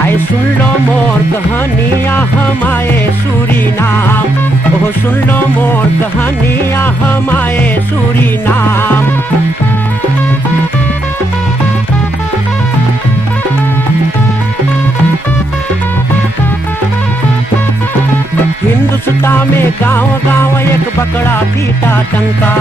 आए सुन लो मोर कहानियाँ हम आए सूरीनाम, ओह सुन लो मोर कहानियाँ हम आए सूरीनाम। हिंदुस्तान में गांव गांव एक बकरा पीटा डंका,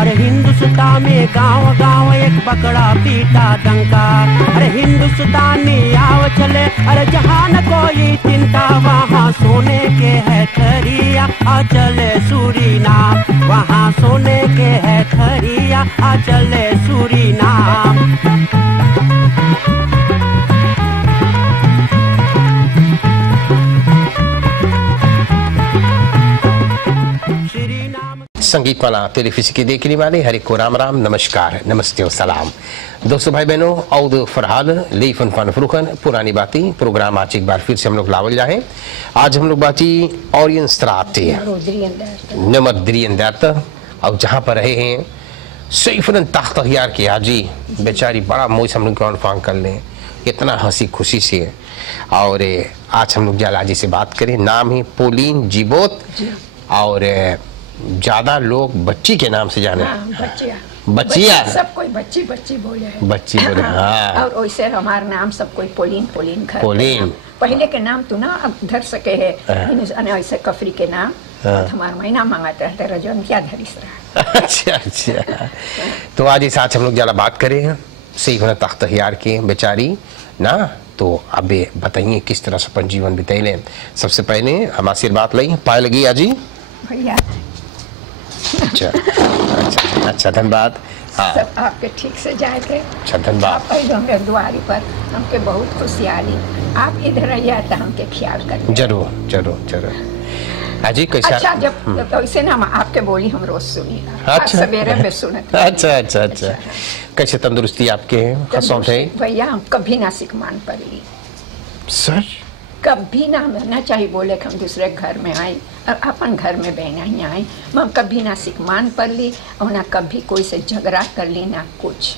अरे हिंदुस्तान में गांव गांव एक बकरा पीटा डंका। अरे हिंदुस्तानी आओ चले, अरे जहां न कोई चिंता, वहाँ सोने के है खरिया आ चले सूरीनाम, वहाँ सोने के है खरिया आ चले सूरीनाम। संगीत माला टेलीविजन के देखने वाले हरे को राम राम, नमस्कार, नमस्ते और सलाम। दोस्तों भाई बहनों, औद फरहाल ली फन फन फरुखन पुरानी बातें प्रोग्राम आज एक बार फिर से हम लोग लावल जाए। आज हम लोग बाती ऑरियन स्त्रात नमद्रियन और जहाँ पर रहे हैं सैफरन तख्त यार की हाजी बेचारी बड़ा मोज हम लोग कौन फांग कर लें, इतना हंसी खुशी से। और आज हम लोग जालाजी से बात करें, नाम है पोलिन जीबोत और ज्यादा लोग बच्ची के नाम से जाने। बच्चिया सब कोई बच्ची बच्ची बोले, बच्ची बोले। हाँ। और वैसे हमारा नाम सब कोई पोलिन पोलिन घर पोलिन पहले के नाम तो ना अब धर सके है, ऐसे कफरी के नाम हमारा महीना मांगते रहते रजन क्या धरिस रहा। अच्छा अच्छा। तो आज इस आज हम लोग ज्यादा बात करें सही होना तख्त यार के बेचारी ना, तो अब बताइए किस तरह से अपन जीवन बिताइले। सबसे पहले हम आशीर्वाद लई पाए लगी आजी भैया। अच्छा अच्छा अच्छा, धन्यवाद। हाँ सब आपके ठीक से जाए थे। अच्छा धन्यवाद। पहले हमारे द्वारी पर हमके बहुत खुशहाली, आप इधर आइए तो हमके ख्याल करिए। जरूर जरूर जरूर। अजी कैसा? अच्छा, जब तो इसे ना आपके बोली हम रोज सुनी। अच्छा सवेरे में सुनते। अच्छा अच्छा अच्छा। कैसे तंदुरुस्ती आपके भैया? हम कभी ना सिकमान पर ली सर, कभी ना मरना चाहिए बोले कि हम दूसरे घर में आए और अपन घर में बहना ही आए। हम कभी ना सिकमान पर ली और ना कभी कोई से झगड़ा कर ली, ना कुछ।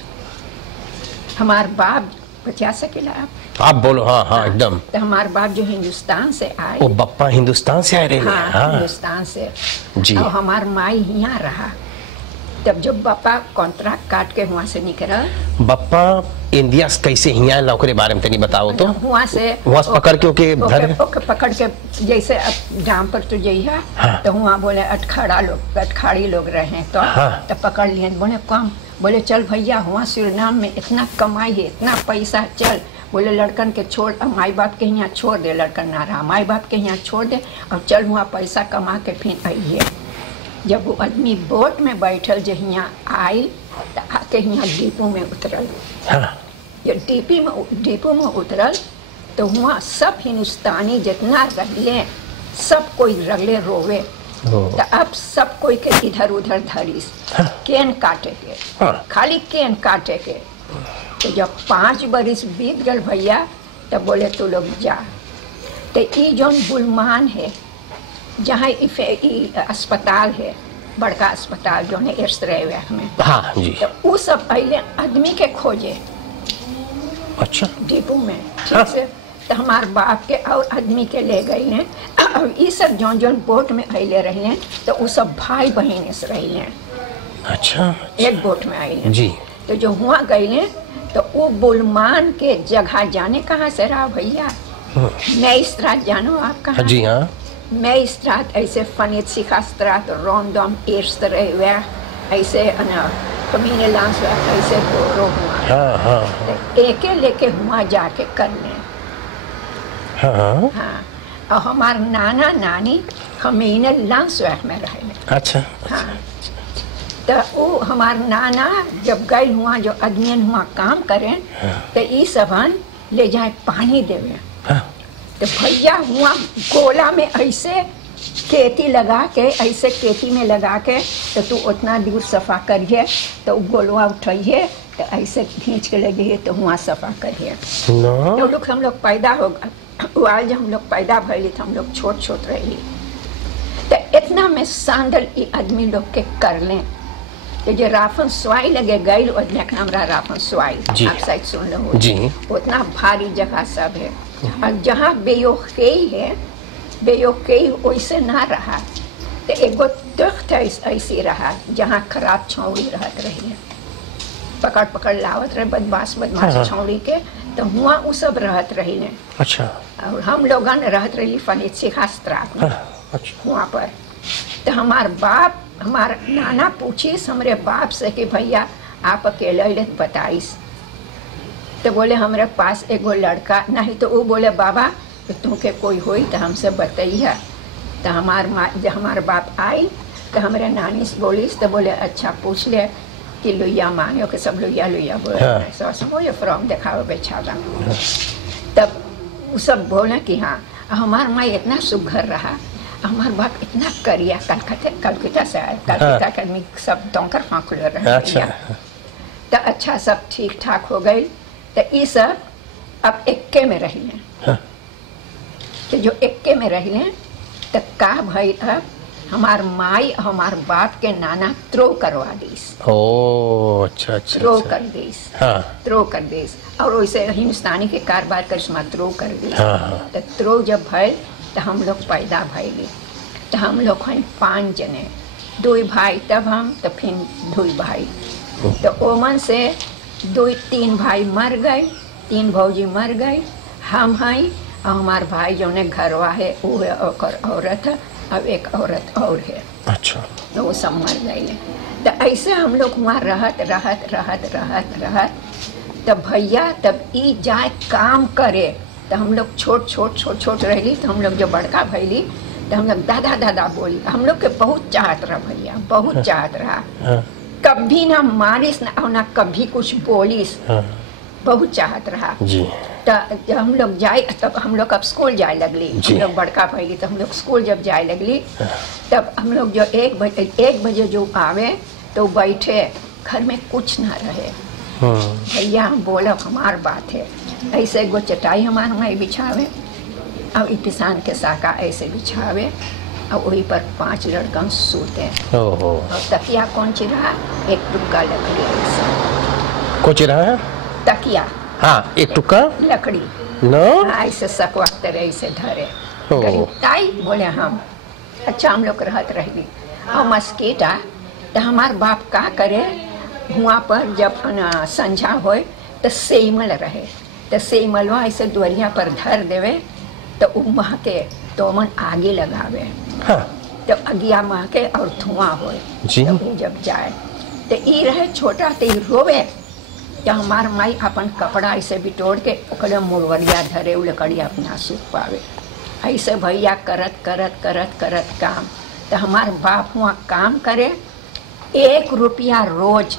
हमार बाप बचा सकेला आप बोलो। हाँ हाँ एकदम। तो हमारे बाप जो हिंदुस्तान से आए। ओ बप्पा हिंदुस्तान से आए रहे? हाँ, हाँ हिंदुस्तान से जी। और हमार माई यहाँ रहा। तब जब बप्पा कॉन्ट्रैक्ट काट के वहाँ से निकला, बप्पा इंडिया से कैसे यहाँ लाओ के बारे में तनी बताओ तो। वहाँ से पकड़ के ओके धर पकड़ के जैसे जाम पर तो जइहा। हाँ। तो वहाँ बोले अटखाड़ी लोग रहे तो हाँ। तो पकड़ लिए, बोले कम, बोले चल भैया वहाँ सुरनाम में इतना कमाई है, इतना पैसा, चल। बोले लड़कन के छोड़, माई बाप के यहाँ छोड़ दे, लड़कन ना रहा, माई बाप के यहाँ छोड़ दे और चल वहाँ पैसा कमा के फिर आइए। जब वो आदमी बोट में बैठल जो यहाँ आयल तो आके यहाँ डिपो में उतरल। हाँ। जब डिपो में उतरल तो वहाँ सब हिंदुस्तानी जितना रगले, सब कोई रगले रोवे। तो अब सब कोई के इधर उधर धरिस। हाँ। केन काटे के। हाँ। खाली केन काटे के। तो जब 5 बरिस बीत गल भैया, तब बोले तू लोग जा। तो ये जौन बुलमान है जहाँ अस्पताल है, बड़का अस्पताल जो है एर्सरेवे में। हाँ जी। तो वो सब पहले आदमी के खोजे। अच्छा। डिपो में ठीक। हाँ। से तो हमारे बाप के और आदमी के ले गए हैं। और ये सब जौन जौन बोट में अले रहे हैं तो वो सब भाई बहन से रहे हैं। अच्छा। एक बोट में आए जी। तो जो हुआ गए हैं तो वो बुलमान के जगह जाने कहाँ से रहा भैया? मैं इस तरह जानो आप कहाँ? जी हाँ। मैं इस तरह ऐसे फनीत सिखास्त्रात रोंदम एर्स्त्रे वे ऐसे कमीने लांस वे ऐसे रो हुआ। हाँ हाँ। तो एके लेके हुआ जाके कर ले। हाँ हाँ। और हमारे नाना नानी कमीने लांस वे में रहे। अच्छा। हाँ। तो वो हमारे नाना जब गए हुआ जो आदमी हुआ काम करें। हाँ। तो ये सबन ले जाए पानी देवे। हाँ। तो भैया हुआ गोला में ऐसे खेती लगा के, ऐसे खेती में लगा के तो तू उतना दूर सफा करिए, तो गोलवा उठाइए तो ऐसे खींच के ले जाइए तो हुआ सफा करिए। तो लोग हम लोग पैदा हो गए, जब हम लोग पैदा भैली तो हम लोग छोट छोट रही। तो इतना में सांदल ये आदमी लोग के कर लें तो जो राफन स्वाई लगे गई उतना नाम रहा राफन स्वाई, जी। आप शायद सुन लो जी। उतना भारी जगह सब है। और जहाँ बेयोकेई है, बेयोकेई वैसे ना रहा, तो एगो तख्त ऐसी रहा जहाँ खराब छौड़ी रहत रही है, पकड़ पकड़ लावत रहे बदमाश हाँ। छौड़ी के, तो हुआ वो सब रहत रही ने। अच्छा। और हम लोगन रहत रही फनीत सिखास्त्रा अच्छा। वहाँ पर। तो हमार बाप, हमार नाना पूछिस हमरे बाप से कि भैया आप अकेले अइले तो बताइस। तो बोले हमारे पास एगो लड़का नहीं, तो वो बोले बाबा तो तुमके कोई होई तो हमसे बताइए। तो हमार बाप आई तो हमारे नानी से बोलिस, तो बोले अच्छा पूछ ले कि लुइया मांगे के सब लुइया बोले समझो फ्रॉम दिखाओ बेचारा। तब वो सब बोले कि हाँ। हमार माँ इतना सुघर रहा, हमार बाप इतना करिया, कलकत्ता से आए, कलकत्ता के आदमी सब डोंकर फाँक ले रहे। अच्छा। तो अच्छा सब ठीक ठाक हो गई। तो ये सब अब एक्के में रही लें। हाँ। तो जो एक्के में रही लें तो का भाई अब हमार माई हमार बाप के नाना त्रो करवा दीस। ओ अच्छा अच्छा। त्रो अच्छा। कर दीस। हाँ। त्रो कर दीस। और वैसे हिंदुस्तानी के कारोबार करिश्मा त्रो कर दीस। हाँ, हाँ। तो त्रो जब भइल तो हम लोग पैदा भइली। तो हम लोग हैं 5 जने, 2 भाई तब हम, तो फिर 2 भाई। तो ओमन से 2-3 भाई मर गए, 3 भौजी मर गई, हम हैं और हमार भाई जो ने घरवा है वो है और औरत है, अब एक औरत और है। अच्छा। तो वो सब मर गए। तो ऐसे हम लोग वहाँ रहत तब भैया तब ई जाए काम करे। तो हम लोग छोट रही। तो हम लोग जो बड़का भैली तो हम लोग दादा बोली, हम लोग के बहुत चाहत रहा भैया, बहुत चाहत रहा। हाँ। कभी ना मारिस ना कभी कुछ बोलिस, हाँ। बहुत चाहत रहा जी। तो जब हम लोग जाए, तब हम लोग अब स्कूल जाए लगली, जी। हम लोग बड़का भैली तो हम लोग स्कूल जब जाए लगली तब हम लोग जो 1 बजे जो आवे तो बैठे, घर में कुछ ना रहे। भैया हम बोलो हमार बात है, ऐसे एगो चटाई हमार माई बिछावे और किसान के साका ऐसे बिछावे और वही पर 5 लड़का सोते। ओहो। और तकिया कौन सी रहा, एक टुक्का लकड़ी ऐसे। कुछ रहा है? तकिया, हाँ, एक टुक्का लकड़ी नो। हाँ, ऐसे सकवक तरह ऐसे धरे। ओह। गरीबताई बोले हम। अच्छा हम लोग रहत रही और मस्कीटा। तो हमार बाप का करे, हुआ पर जब संझा होए तो सेमल रहे, तो सेमलवा ऐसे दुआरिया पर धर देवे तो उ महके, तो मन आगे लगावे। हाँ। तो अगिया महके और धुआं होए। जी। तो उ जब जाए तो ई रहे छोटा, तो ई रोवे। तो हमार माई अपन कपड़ा ऐसे बिटोड़ के ओकरे मुरवरिया धरे, उ लकड़िया अपना सूख पावे। ऐसे भैया करत काम। तो हमार बाप हुआ काम करे 1 रुपया रोज।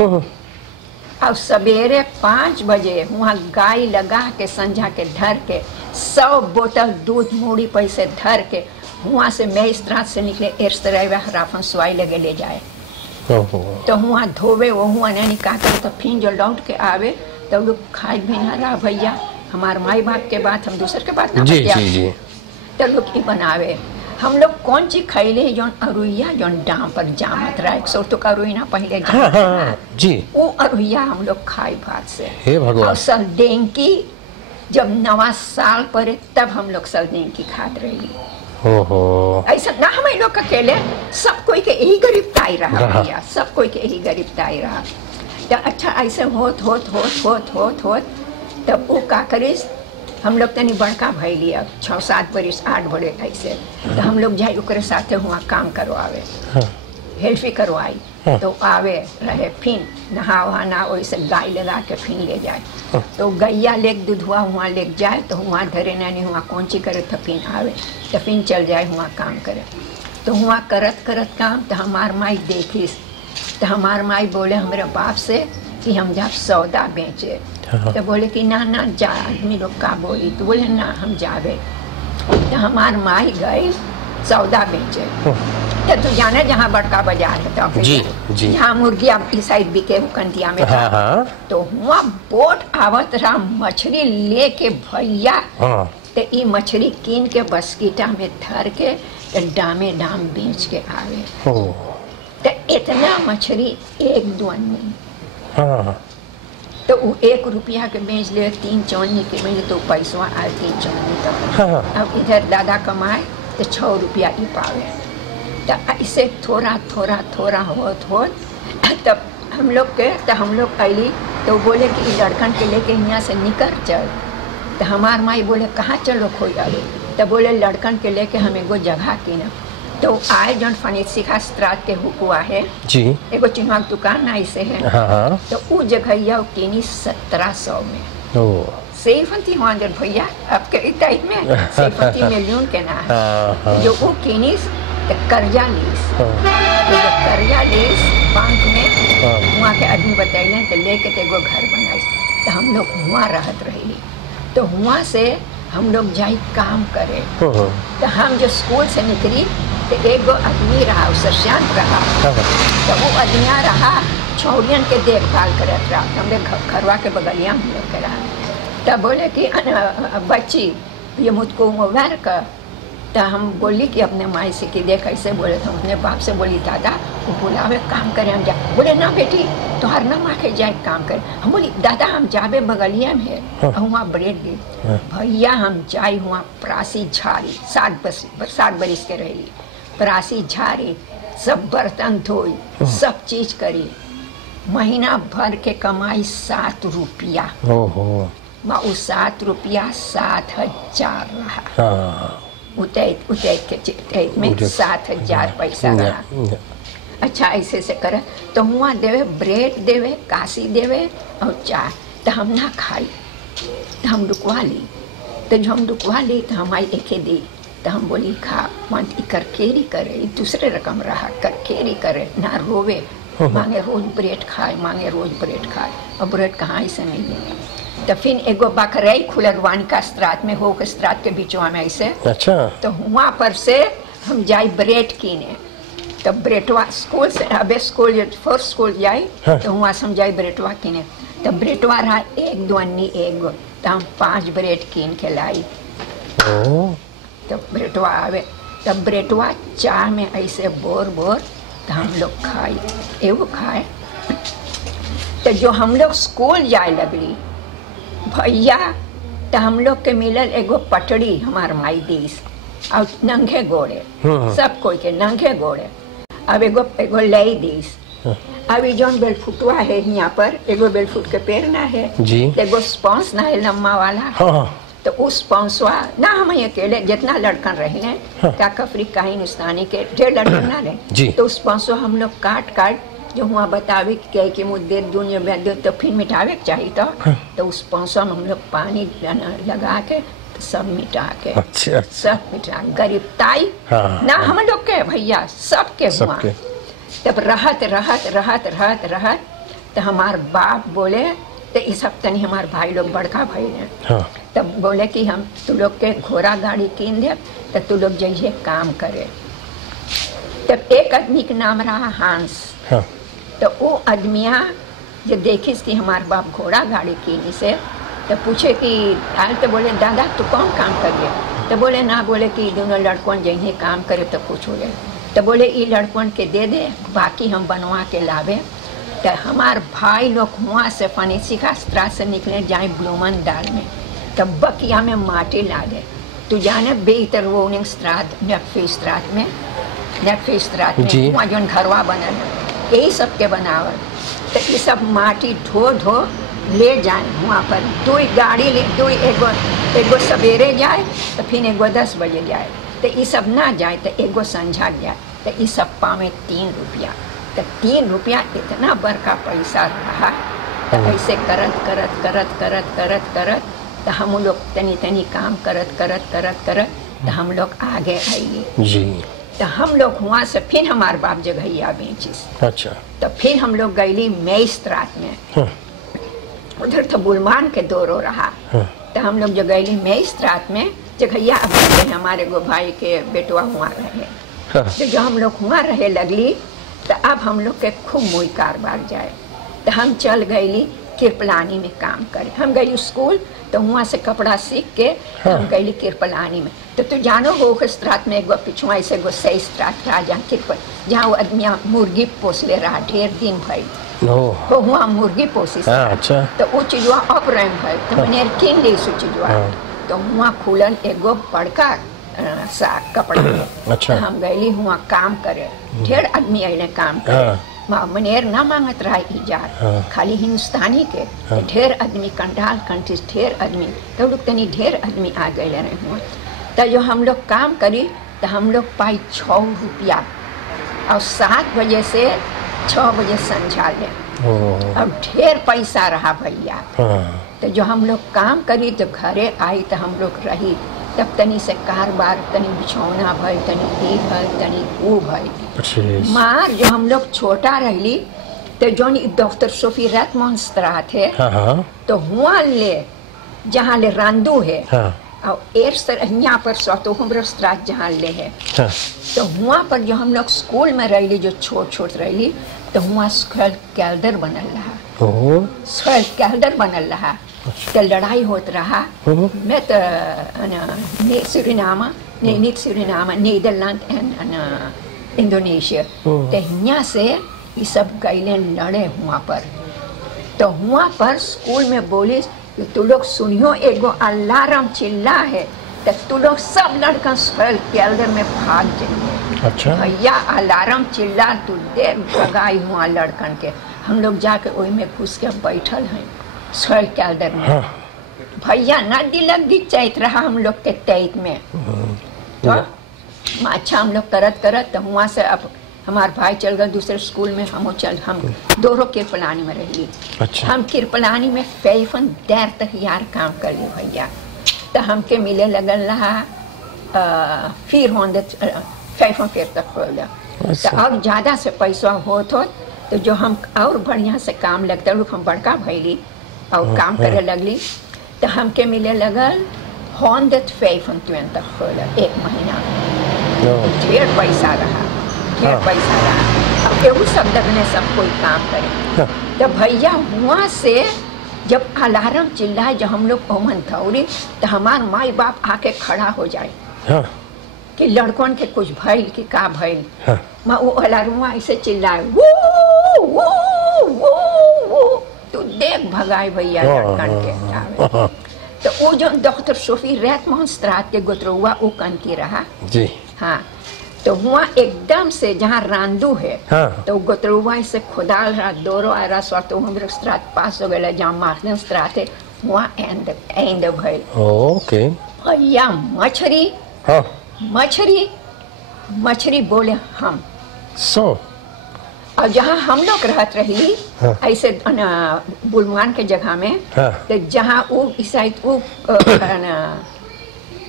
और सवेरे 5 बजे वहाँ गाय लगा के संझा के धर के 100 बोतल दूध मूड़ी पैसे धर के वहाँ से मैं इस तरह से निकले, राफन स्वाई लगे ले जाए। तो वहाँ धोवे, वो हुआ नहीं निकाल के, तो फिर जो लौट के आवे तो लोग खाए भी ना रहा भैया। हमारे माई बाप के बात हम दूसर के बात ना जी। तो लोग की बनावे। हम लोग कौन चीज खैले, जौन अरुइया जौन डाम पर जामत रहा, 100 तो अरुई ना पहले हाँ, हाँ, जी। वो अरुइया हम लोग खाई भात से। हे भगवान। और सलदेंकी जब 9 साल पर तब हम लोग सलदेंकी खाते रही। ऐसा ना हम लोग अकेले, सब कोई के यही गरीबताई रहा भैया, सब कोई के यही गरीबताई रहा। तो अच्छा ऐसे होत तब वो का करिस, हम लोग तनी बड़का भैली, अब 6-7 बरिस 8 बड़े ऐसे। तो हम लोग जाए ओकरे साथे हुआ काम करवावे, हेल्प करवाई। तो आवे रहे, फिर नहा वहाना वैसे गाय लगा के फिर ले जाए। तो गैया लेक दूधवा वहाँ ले जाए तो वहाँ धरे नहीं, वहाँ कौन ची करे तो फिर आवे, तो फिर चल जाए वहाँ काम करे। तो वहाँ करत काम तो हमार माई देखिस। तो हमार माई बोले हमारे बाप से कि हम जब सौदा बेचे। तो बोले कि ना जा, आदमी लोग का बोली। तो बोले ना हम जावे। तो हमार माई गई सौदा बेचे। तो जाने जहाँ बड़का बाजार है तो जी। जहाँ मुर्गिया इस साइड बिके कंटिया में था। हाँ। तो वहाँ बोट आवत रहा मछली लेके भैया। तो ये मछली कीन के बस्कीटा में धर के तो डामे डाम बेच के आवे। तो इतना मछली एक दुआनी। हाँ तो वो 1 रुपया के बेच ले, 3 चौनी के बेच ले, तो पैसा आए 3 चौनी तक। हाँ। अब इधर दादा कमाए तो 6 रुपया ही पावे। तो ऐसे थोड़ा थोड़ा थोड़ा होत तब हम लोग अली तो बोले कि लड़कन के लेके यहाँ से निकल चल। तो हमार माई बोले कहाँ चलो खोई आवे। तो बोले लड़कन के लेके हम एगो जगह की न। तो आए जौन फनेसिका स्त्रात के हुआ है जी, एगो चिन्हवा की दुकान ऐसे है। हाँ। तो वो जगह किनी 1700 में। ओ सेफंती हुआंदर भैया आपके टाइप में सेफंती मिलियन के ना हाँ। जो वो किनी तो कर्जा लीस। तो जब कर्जा लीस बैंक में वहाँ के आदमी बताइले तो लेके तो एगो घर बनाई। तो हम लोग वहाँ रहत रही। तो वहाँ से हम लोग जाई काम करे। तो हम जो स्कूल से निकली तो एगो आदमी रहा, उससे शांत रहा। तो वो आदमिया रहा छौड़ियन के देखभाल करत रहा। हमने घरवा के बगलिया हम लोग के रहा। तब बोले कि बच्ची ये मुझको मोबाइल का। तो हम बोली कि अपने माई से कि देख ऐसे बोले। तो अपने बाप से बोली दादा वो बुलावे काम करे हम जा। बोले ना बेटी तो हर ना माँ के जाए काम करे। हम बोली दादा हम जावे बगलिया में है। वहाँ ब्रेड दी भैया हम जाए वहाँ प्रासी झाड़ी 60 बरिस के रही। प्रासी झाड़ी सब बर्तन धोई, सब चीज करी। महीना भर के कमाई 7 रुपया। माँ वो 7 रुपया 7,000 रहा। उतैत में 7,000 पैसा रहा। अच्छा ऐसे से करे तो हुआ देवे ब्रेड देवे, काशी देवे और चाय। तो हम ना खाई तो हम रुकवा ली। तो जो हम रुकवा ली तो हमारी एके दी। तो हम बोली खा मन करकेरी करे, दूसरे रकम रहा करकेरी करे ना रोवे। मांगे रोज ब्रेड खाए, मांगे रोज ब्रेड खाए। और ब्रेड कहाँ से नहीं देंगे। तो फिर एगो बकरई खुलल वानिका स्त्रात में हो के स्त्रात के बीचवा में ऐसे। अच्छा। तो वहाँ पर से हम जाई ब्रेड कीने। तो ब्रेडवा स्कूल से अबे स्कूल फर्स्ट स्कूल जाई। तो वहाँ से हम जाई ब्रेडवा कीने। तो ब्रेडवा रहा 1 दुआनी एगो। तो हम 5 ब्रेड कीन के लाई। तो ब्रेडवा आवे तब ब्रेडवा चाय में ऐसे बोर तो हम लोग खाई एगो खाए। तो जो हम लोग स्कूल जाए लगली भैया तो हम लोग के मिलल एगो पटड़ी हमार माई दीस और नंगे गोड़े सब कोई के नंगे गोड़े। अब एगो लई दीस। अभी जौन बेलफुटवा है यहाँ पर एगो बेलफुट के पेड़ ना है जी। एगो स्पॉन्स ना है लम्बा वाला। तो उस स्पॉन्सवा ना हम अकेले जितना लड़कन रहे क्या कफरी का हिंदुस्तानी के ढेर लड़कन ना रहे। तो उस स्पॉन्सवा हम लोग काट जो हुआ बतावे कि मुद्दे दुनिया में दे तो फिर मिटावे चाहिए। तो उस पांसवा में हम लोग पानी लगा के तो सब मिटा के। अच्छा। सब मिटा गरीब ताई ना हम लोग के भैया सबके हुआ। तब रहत तो हमार बाप बोले तो इस सब तनी हमार भाई लोग बड़का भाई ने तब बोले कि हम तू लोग के घोड़ा गाड़ी कीन दे तो तू लोग जाइए काम करे। तब एक आदमी के नाम रहा हांस। तो वो आदमिया जब देखिस कि हमारे बाप घोड़ा गाड़ी कीनी से तो पूछे कि आल। तो बोले दादा तू कौन काम कर ले। तो बोले ना बोले कि दोनों लड़कों जइहे काम करे तो कुछ हो जाए। तो बोले ये लड़कों के दे दे बाकी हम बनवा के लावे। तो हमार भाई लोग वहाँ से फनेसिका स्त्रात से निकले जाए ब्लूमन दाल में। तब बकिया में माटी ला दे। तू जाने बेहतर वो स्त्रात नेटफी स्त्रात में वहाँ जो घरवा बनल यही सब के बनावल। तो ये सब माटी ढो ले जाए वहाँ पर। 2 गाड़ी ले 2 एगो सवेरे जाए तो फिर एगो 10 बजे जाए। तो ये सब ना जाए तो एगो संझा जाए। तो ये सब पावे 3 रुपया। तो 3 रुपया इतना बड़का पैसा रहा। तो ऐसे करत तो हम लोग तनी काम करत तो हम लोग आगे आइए। तो हम लोग वहाँ से फिर हमारे बाप जगहिया बेचिस। अच्छा। तो फिर हम लोग गईली मेस्त्रात में। उधर तो बुलमान के दौरो रहा। तो हम लोग जो गईली मेस्त्रात में जगहिया हमारे गो भाई के बेटवा हुआ रहे। तो जो हम लोग हुआ रहे लगली तो अब हम लोग के खूब मुई कारोबार जाए। तो हम चल गईली किरपलानी में काम करे। हम गई स्कूल तो वहाँ से कपड़ा सीख के हम गई किरपलानी में। तो तू जानो होख स्त्रात में एगो पिछुआ ऐसे गो सही स्त्रात रहा जहाँ किरपल जहाँ वो आदमी मुर्गी पोसले रहा ढेर दिन भाई तो वहाँ मुर्गी पोसी से अच्छा तो वो चीजवा अपरम है तो मैंने किन ली सो चीजवा तो वहाँ खुलल एगो बड़का सा कपड़ा अच्छा हम गईली हुआ काम करे ढेर आदमी अइले काम करे मनेर ना मांगत रहा इजार खाली हिंदुस्तानी के ढेर आदमी कंडाल कंट्रीज ढेर आदमी तो लोग तनी ढेर आदमी आ गए रहे हुआ तो जो हम लोग काम करी तो हम लोग पाई 6 रुपया और 7 बजे से 6 बजे संझा ले अब ढेर पैसा रहा भैया तो जो हम लोग काम करी तो घरे आई तो हम लोग रही तब तनी से कारोबार तनी बिछौना भई तनी ई भई तनी वो भई मार जो हम लोग छोटा रहली तो जो डॉक्टर सोफी रेतमोन स्त्रा थे तो हुआ ले जहाँ ले रांदू है और यहाँ पर सोतोहम्र स्त्रात जहाँ ले है तो वहाँ पर जो हम लोग स्कूल में रहली जो छोट छोट रहली तो वहाँ स्कूल कैल्डर बनल रहा स्कूल कैल्डर बनल रहा तो लड़ाई होत रहा मैं तो सुरीनामा नीदरलैंड एंड इंडोनेशिया तो यहाँ से ये सब गईले लड़े वहाँ पर तो वहाँ पर स्कूल में बोली तू लोग सुनियो एगो अलार्म चिल्ला है तो तू लोग सब लड़का स्कूल कैल्डर में भाग जाइए अच्छा भैया अलार्म चिल्ला तू देख भगाई हुआ लड़कन के हम लोग जाके वही में घुस के बैठल हैं स्कूल कैल्डर में भैया ना दिलक गिर जाइत रहा हम लोग के तैत में तो अच्छा हम लोग करत करत तो वहाँ से अब हमारे भाई चल गए दूसरे स्कूल में हम दोनों किरपलानी में रही अच्छा। हम किरपलानी में 5 देर तक यार काम कर लिए भैया तो हमके मिले लगल रहा फिर 5 फिर तक खोला तो अब ज़्यादा से पैसा होत तो जो हम और बढ़िया से काम लगता लोग हम बड़का भैली और काम करे लगली तो हमके मिले लगल 125 तक खोला 1 महीना ढेर पैसा रहा ढेर पैसा रहा अब एवं सब लगने सब कोई काम करे तो भैया वहाँ से जब अलार्म चिल्लाए जब हम लोग ओमन थौड़ी तो हमार माई बाप आके खड़ा हो जाए कि लड़कों के कुछ भइल कि का भइल मैं वो अलार्म ऐसे चिल्लाए वो तू देख भगाए भैया लड़कन के तो वो जो डॉक्टर सोफी रेतमोन स्त्रात के गोत्रुआ वो कंती रहा जी हाँ तो हुआ एकदम से जहाँ रांदू है तो गोत्रुआ से खुदाल रहा दोरो आरा सोतोहम्र स्त्रात पास हो गया जहाँ मार्दन स्त्रात है वहाँ एंड भइल ओके भैया मछली बोले हम और जहाँ हम लोग रहत रही ऐसे बुलमान के जगह में तो जहाँ वो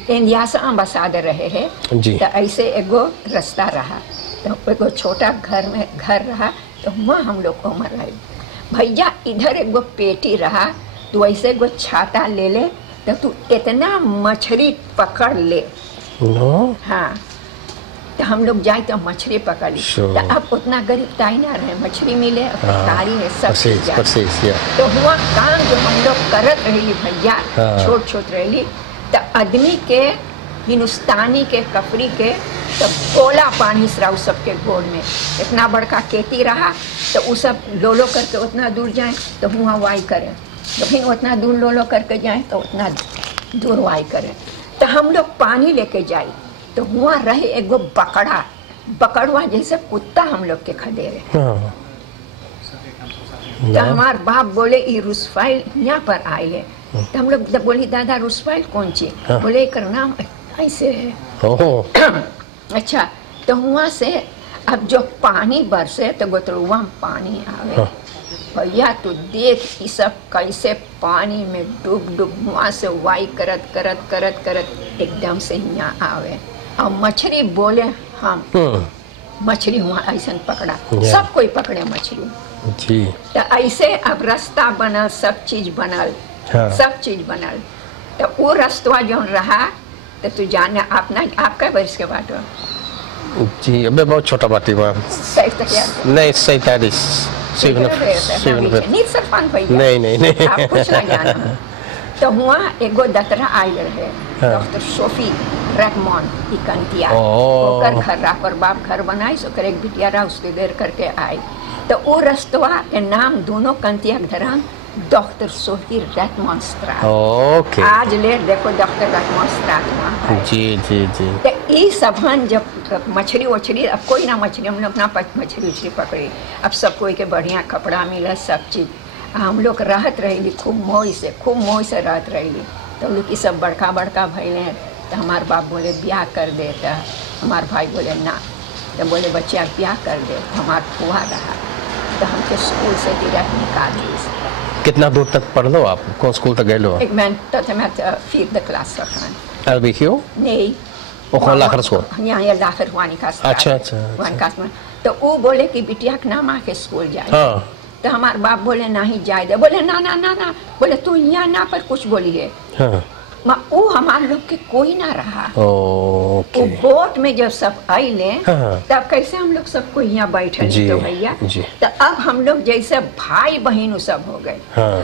इंडिया से अम्बासाडर रहे हैं तो ऐसे एगो रास्ता रहा तो एगो छोटा घर रहा तो वहाँ हम लोग को उमर रहे भैया इधर एगो पेटी रहा तो ऐसे एगो छाता ले ले तो तू इतना मछली पकड़ ले हाँ तो हम लोग जाए तो मछली पकड़ ली तो अब उतना गरीब ताई ना रहे मछली मिले कारी है सब तो हुआ काम जो हम लोग करत रही भैया छोट छोट रही तो आदमी के हिंदुस्तानी के कपड़ी के तो कोला पानी से रहा सबके गोड़ में इतना बड़का खेती रहा तो वो सब लोलो करके उतना दूर जाए तो हुआ वाई करें तो फिर उतना दूर लोलो करके जाए तो उतना दूर वाई करें तो हम लोग पानी लेके जाए तो हुआ रहे एगो बकड़वा जैसे कुत्ता हम लोग के खदेरे तो हमार बाप बोले ये रुसफाइल यहाँ पर आए है तो हम लोग बोली दादा रुसफाइल कौन ची बोले एक नाम ऐसे है अच्छा तो वहाँ से अब जो पानी बरसे तो गोतरुआ में पानी आवे भैया तू देख ये सब कैसे पानी में डूब वहाँ से वाई करत एकदम से यहाँ आवे और मछली बोले हम मछली वहाँ ऐसा पकड़ा सब कोई पकड़े मछली जी तो ऐसे अब रास्ता बनल सब चीज बनल तो वो रास्ता जो रहा तो तू जाने अपना आपका वर्ष के बात जी अबे बहुत छोटा बात है नहीं 47 नहीं सरपंच भैया नहीं आप कुछ ना जाना। तो हुआ एगो दतरा आयल है डॉक्टर सोफी रेकमॉन्ड इकंतिया ओकर घर रहा पर बाप घर बनाई सो कर एक बिटिया रहा उसके देर करके आई। तो वो रस्तवा के नाम दोनों कंतिया धरान डॉक्टर सोफी रेकमॉन्स्ट्रा। ओके आज ले देखो डॉक्टर रेकमॉन्स्ट्रा वहाँ जी जी जी। तो ये सबन जब मछली वछली अब कोई ना मछली हम लोग ना मछली उछली पकड़ी अब सब कोई के बढ़िया कपड़ा मिला सब चीज हम लोग रहत रही खूब मोह से रहत रही। तो लोग सब बड़का बड़का भैले तो हमारे बाप बोले ब्याह कर दे तो हमारे भाई बोले ना तो बोले बच्चा ब्याह कर दे तो हमारा फुआ रहा तो हमके स्कूल से डायरेक्ट निकाल दी। कितना दूर तक पढ़ लो आप? कौन स्कूल तक गए लो? एक मैं फिफ्थ क्लास रखा अभी क्यों नहीं लाखर स्कूल यहाँ लाखर वानी का अच्छा तो वो बोले कि बिटिया के नाम आके स्कूल जाए। तो हमारे बाप बोले नहीं जाए दे। बोले ना ना ना ना बोले तू यहाँ ना पर कुछ बोलिए। वो हमारे लोग के कोई ना रहा। वो बोट में जब सब आइले तब कैसे हम लोग सबको यहाँ बैठे तो भैया तो अब हम लोग जैसे भाई बहन सब हो गए।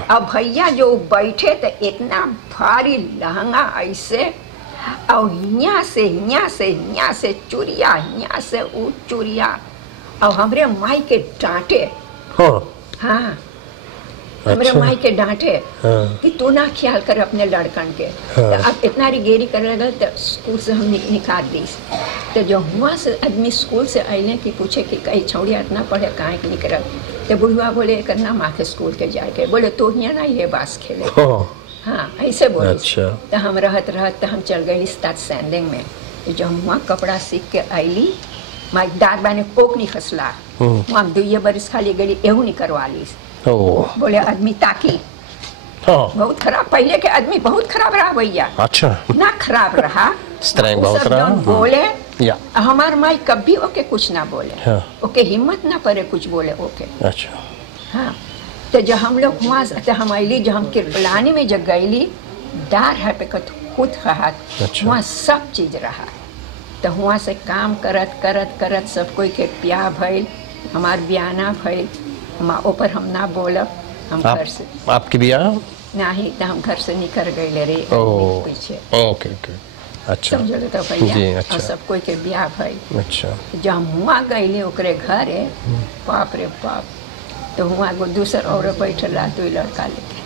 अब भैया जो बैठे तो इतना भारी लहंगा ऐसे और यहाँ से चूड़िया यहाँ से वो चूड़िया और हमरे माई के डांटे हाँ हमारे माई के डांटे कि तू ना ख्याल कर अपने लड़कन के। तो अब इतना रिगेरी करने लगे तो स्कूल से हम निकाल दी। तो जो हुआ से आदमी स्कूल से आइले कि पूछे कि कई छौड़िया इतना पढ़े कहाँ के निकल तो बुढ़वा बोले करना माँ के स्कूल के जाके बोले तो यहाँ ना ये बास खेले हाँ ऐसे बोले। अच्छा। तो हम रहत तो हम चल गए स्टार्ट सैंडिंग में। तो जो हम वहाँ कपड़ा सीख के आईली माई दार बाने कोक नहीं खसला वहाँ 2 बरस खाली गली एहू नहीं करवा ली। बोले आदमी ताकि बहुत खराब पहले के आदमी बहुत खराब रहा भैया। अच्छा ना खराब रहा बहुत रहा बोले हमार माई कभी ओके कुछ ना बोले ओके हिम्मत ना पड़े कुछ बोले ओके। अच्छा हाँ तो जब हम लोग वहाँ तो हम अली जो हम किरपलानी में जब गईली डार है पे खुद हाथ वहाँ सब चीज रहा। तो वहाँ से काम करत करत करत सब कोई के प्याह भइल हमार ब्याना भइल ऊपर हम ना बोलब हम घर से आपकी ब्याह नहीं तो हम घर से निकल गए रे पीछे। ओके ओके अच्छा समझ लो तो भैया अच्छा। और सब कोई के ब्याह भइल। अच्छा जब हम वहाँ गईले ओकरे घर है बाप रे बाप तो वहाँ एगो दूसर और बैठल रहा 2 लड़का लेके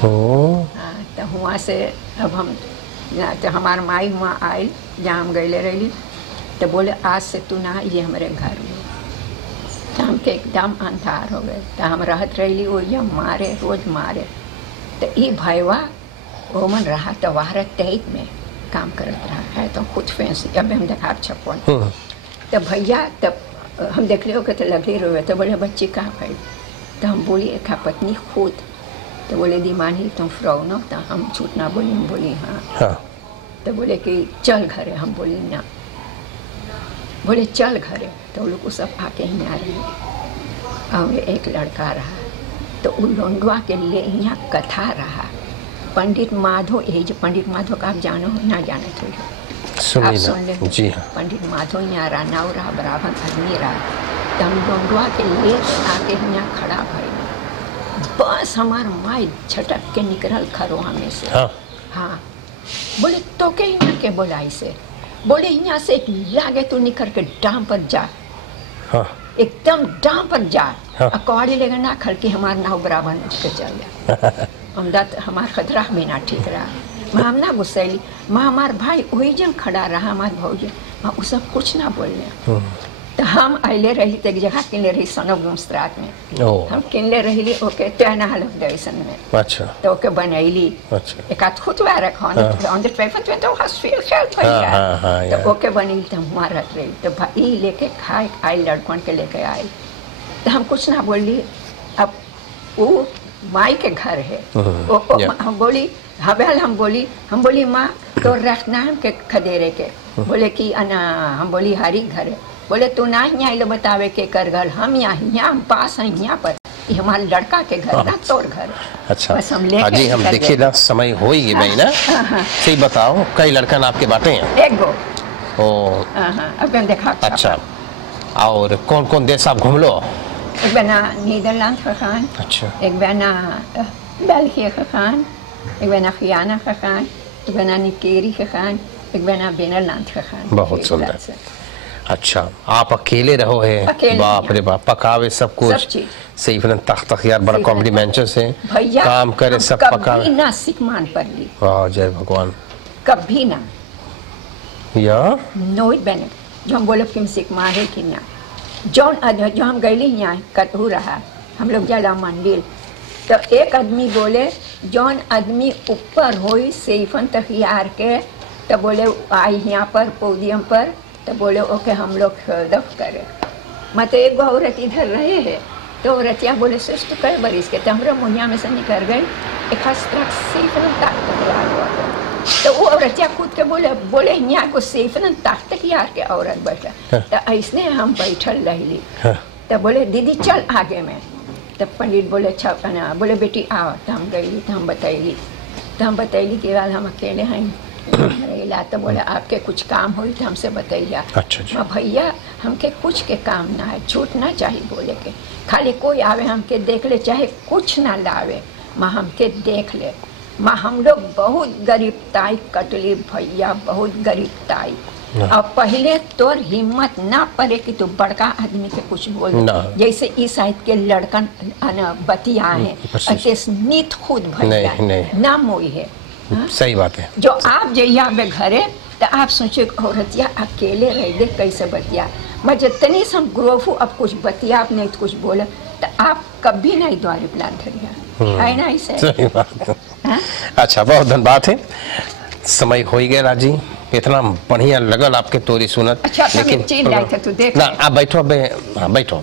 हाँ तो वहाँ से अब हम तो हमार माई वहाँ आई जहाँ हम गए रही तो बोले आज से तू ना ये हमारे घर में। तो हमके एकदम अंधार हो गए तो हम रहत रही वो ये मारे रोज मारे। तो ये भैया वो मन रहा तो वार 23 में काम करत रहा है तो खुद फैंसी अब हम देखा 56 तो भैया तब हम देख लियो के तो लगे रोए तो बोले बच्ची कहाँ भाई तो हम बोली एक पत्नी खुद तो बोले दीमानी तुम फ्राउ न तो हम झूठ ना बोली हम बोली हाँ। तो बोले कि चल घरे हम बोली ना बोले चल घरे तो लोग सब आके ही आ रहे और एक लड़का रहा तो उन लोंडवा के लिए यहाँ कथा रहा पंडित माधो यही जो पंडित माधो का आप जानो ना जाने थे आप सुन ले जी हाँ। पंडित माधो यहाँ रहा नाव रहा बराबर आदमी रहा तो हम लोंडवा के लिए आके यहाँ खड़ा भाई बस हमार माई झटक के निकल खरोहा में से हाँ बोले तो के यहाँ के बोलाई से बोले यहाँ से एक लागे तू निकल के डाम पर जा एकदम डाम पर जा अकवाड़ी लेगा ना खल के हमार नाव बराबर उठ के चल गया अमदाद हमार खतरा में ना ठीक रहा मैं हम ना गुस्सैली माँ हमार भाई वही जन खड़ा रहा हमारे भौजी माँ वो सब कुछ ना बोलने तो हम अले रही तो एक जगह किनले रही सनोगुमस्त्रात में हम किनले रही ओके तेना हालत दर्शन में अच्छा तो ओके बनैली अच्छा एक आध खुद वार खान ऑन द 25 तो हॉस्पिटल खेल भैया तो ओके बनी तो हम मारत रही तो भाई लेके खाए आई लड़कन के लेके आई तो हम कुछ ना बोली अब वो माई के घर है हम बोली हवेल हम बोली माँ तो रखना हम के खदेरे के बोले कि अना हम बोली हरी घर है बोले तू ना यहाँ लो बतावे के कर घर हम यहाँ पास हैं यहाँ पर हमारे लड़का के घर ना तोर घर। अच्छा जी हम देखिए ना समय हो ही गई ना सही बताओ कई लड़कन आपके बाटे हैं? एक गो ओ अब देखा अच्छा और कौन कौन देश आप घूम लो? Ik ben naar Nederland gegaan. अच्छा Ik ben naar België gegaan. Ik ben naar Guyana gegaan. Ik ben naar Nikeri gegaan. Ik ben naar binnenland gegaan. बहुत Veel सुंदर। plaatsen. अच्छा आप अकेले रहो है? अकेले, बाप रे बाप, पकावे सब कुछ सब चीज। सही फिर तख्त यार बड़ा सही कॉम्प्लीमेंट से भैया काम करे हम सब कभी पकावे। ना सीख मान पर ली, वाह जय भगवान। कभी ना। या nooit ben ik. जो हम बोले कि हम सीख मारे कि ना। जो हम गए यहाँ कटहू रहा, हम लोग जाला मंदिर, तो एक आदमी बोले जौन आदमी ऊपर होई सेफन तखियार के, तो बोले आई यहाँ पर पोडियम पर, तो बोले ओके हम लोग दफ करे। मत एक गो औरत इधर रहे हैं, तो औरतिया बोले सोच तो कई बरिस के, तो हमारे मुहैया में से निकल गए एक हस्त्र सेफन ताकत, तो वो औरतिया कूद के बोले यहाँ को सेफन ताकत यार के औरत बैठा, तो ऐसने हम बैठल रही। तो बोले दीदी चल आगे में, तब पंडित बोले अच्छा ना, बोले बेटी आओ, तो हम गई, तो हम बतैली कि बाद हम अकेले हैं रहेला, तो बोले आपके कुछ काम हुई तो हमसे बताइए। अच्छा अच्छा। भैया हमके कुछ के काम ना है, छूट ना चाहिए बोले के, खाली कोई आवे हमके देख ले, चाहे कुछ ना लावे, माँ हमके देख ले। माँ हम लोग बहुत गरीब ताई कटली भैया, बहुत गरीब ताई। अब पहले तोर हिम्मत ना पड़े कि तू बड़का आदमी के कुछ बोल, जैसे इस साइड के लड़कन बतिया है, नीत खुद भैया ना मोई है। सही बात है। जो आप जइया बे घरे, तो आप सोचे औरतिया अकेले रह दे कैसे बतिया, मैं जितनी सम ग्रोफू अब कुछ बतिया आप नहीं तो कुछ बोले, तो आप कभी नहीं द्वारे प्लान धरिया है ना ऐसे। सही बात है। अच्छा बहुत धन्यवाद है, समय हो ही गया राजी, इतना बढ़िया लगल आपके तोरी सुनत। अच्छा, लेकिन तू देख ना आप बैठो, हाँ बैठो।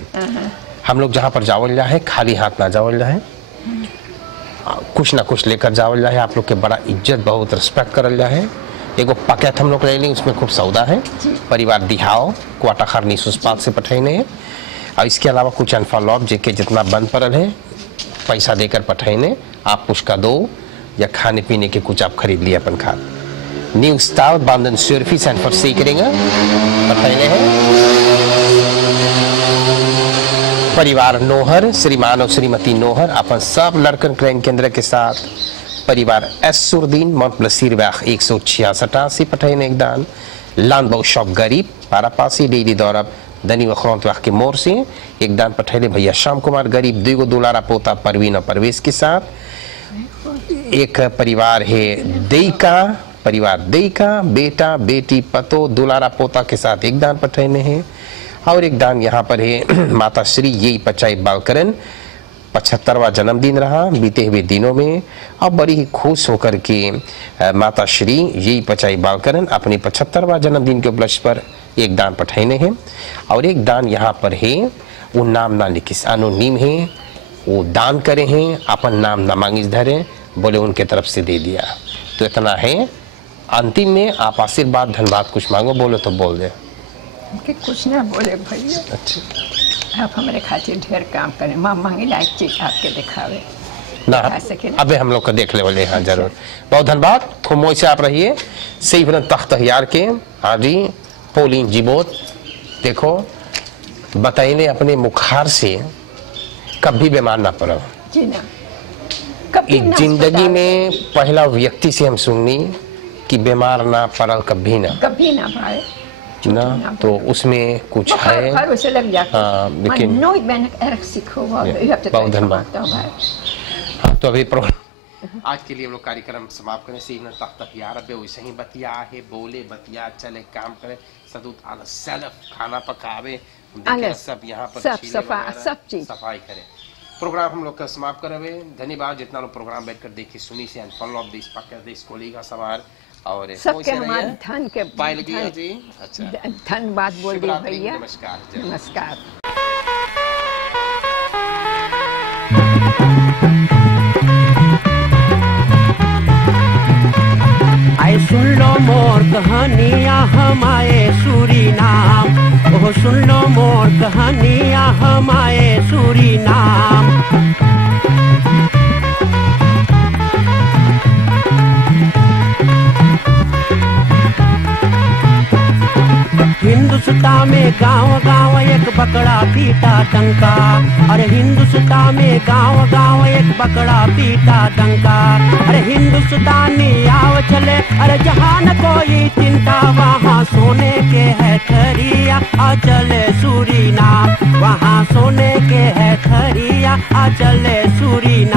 हम लोग जहाँ पर जावल जाए खाली हाथ ना जावल जाए, कुछ ना कुछ लेकर जावल जाए, आप लोग के बड़ा इज्जत बहुत रिस्पेक्ट करल जाए। एगो पैकेट हम लोग ले ली, उसमें खूब सौदा है, परिवार दिहाओ क्वाटा खरनी सुस्पात से पठैने है, और इसके अलावा कुछ अनफॉलोअप जेके जितना बंद पड़ल है पैसा देकर पठैने, आप कुछ का दो या खाने पीने के कुछ आप खरीद लिए अपन खा। न्यू स्टाइल बांधन सर्फी एंड फॉर सी करेंगे पठैने हैं। परिवार नोहर, श्रीमान और श्रीमती नोहर अपन सब लड़कन क्रैन केंद्र के साथ, परिवार एस सुरदीन मौत प्लसीर व्याख 166 पठैन एक दान, लान बहु शॉप गरीब पारापासी डेली दौरब दनी वखरौत व्याख के मोर से एक दान पठैले भैया श्याम कुमार गरीब, 2 दुलारा पोता परवीन और परवेश के साथ। एक परिवार है देइका, परिवार देइका बेटा बेटी पतो दुलारा पोता के साथ एक दान पठैने हैं, और एक दान यहाँ पर है माता श्री यही पचाई बालकरन, 75वां जन्मदिन रहा बीते हुए दिनों में, और बड़ी ही खुश होकर के माता श्री यही पचाई बालकरन अपने 75वां जन्मदिन के उपलक्ष्य पर एक दान पठाने हैं। और एक दान यहाँ पर है वो नाम ना लिखी अनोनीम है, वो दान करे हैं अपन नाम ना मांगिस धरे, बोले उनके तरफ से दे दिया। तो इतना है, अंतिम में आप आशीर्वाद धन्यवाद कुछ मांगो, बोलो तो बोल दे। कि कुछ ना बोले भैया, अच्छा आप हमारे खातिर ढेर काम करें, माँ मांगी लायक चीज आपके दिखावे ना, सके अबे हम लोग को देख ले बोले। हाँ जरूर, बहुत धन्यवाद, खूब मोई से आप रहिए। सही तख्त यार के हाँ जी पोलिन जीबोत, देखो बताइए अपने मुखार से कभी बीमार ना पड़ो जी ना, कभी ना जिंदगी में पहला व्यक्ति से हम सुननी कि बीमार ना पड़ल कभी ना भाई ना, तो उसमें कुछ है। वैसे लग जाता हाँ, लेकिन बहुत धन्यवाद। हाँ, तो अभी आज के लिए हम लोग कार्यक्रम समाप्त करें। सीखना तख्त यार अब वैसे ही बतिया है, बोले बतिया चले काम करे, सदूत आला सेल्फ खाना पकावे, सब यहाँ पर सब चीज सफाई करे। प्रोग्राम हम लोग का समाप्त करे। धन्यवाद जितना लोग प्रोग्राम बैठकर देखे सुनी से, फॉलो ऑफ दिस पक्का दिस कोलीगा सवार और सबके हमारे धन के पायल गया जी। अच्छा धन्यवाद बोल दी भैया, नमस्कार नमस्कार। आए सुन लो मोर कहानियाँ हमारे सूरीनाम, ओह सुन लो मोर कहानियाँ हमारे सूरीनाम। हिंदुस्तान हिंदुस्तान में गांव गांव एक बकरा पीटा डंका, अरे हिंदुस्तान में गांव गांव एक बकरा पीटा डंका। अरे हिंदुस्तानी आओ चले, अरे जहाँ न कोई चिंता, वहाँ सोने के है खरिया, आ चले सूरीनाम, वहाँ सोने के है खरिया, आ चले सूरीनाम।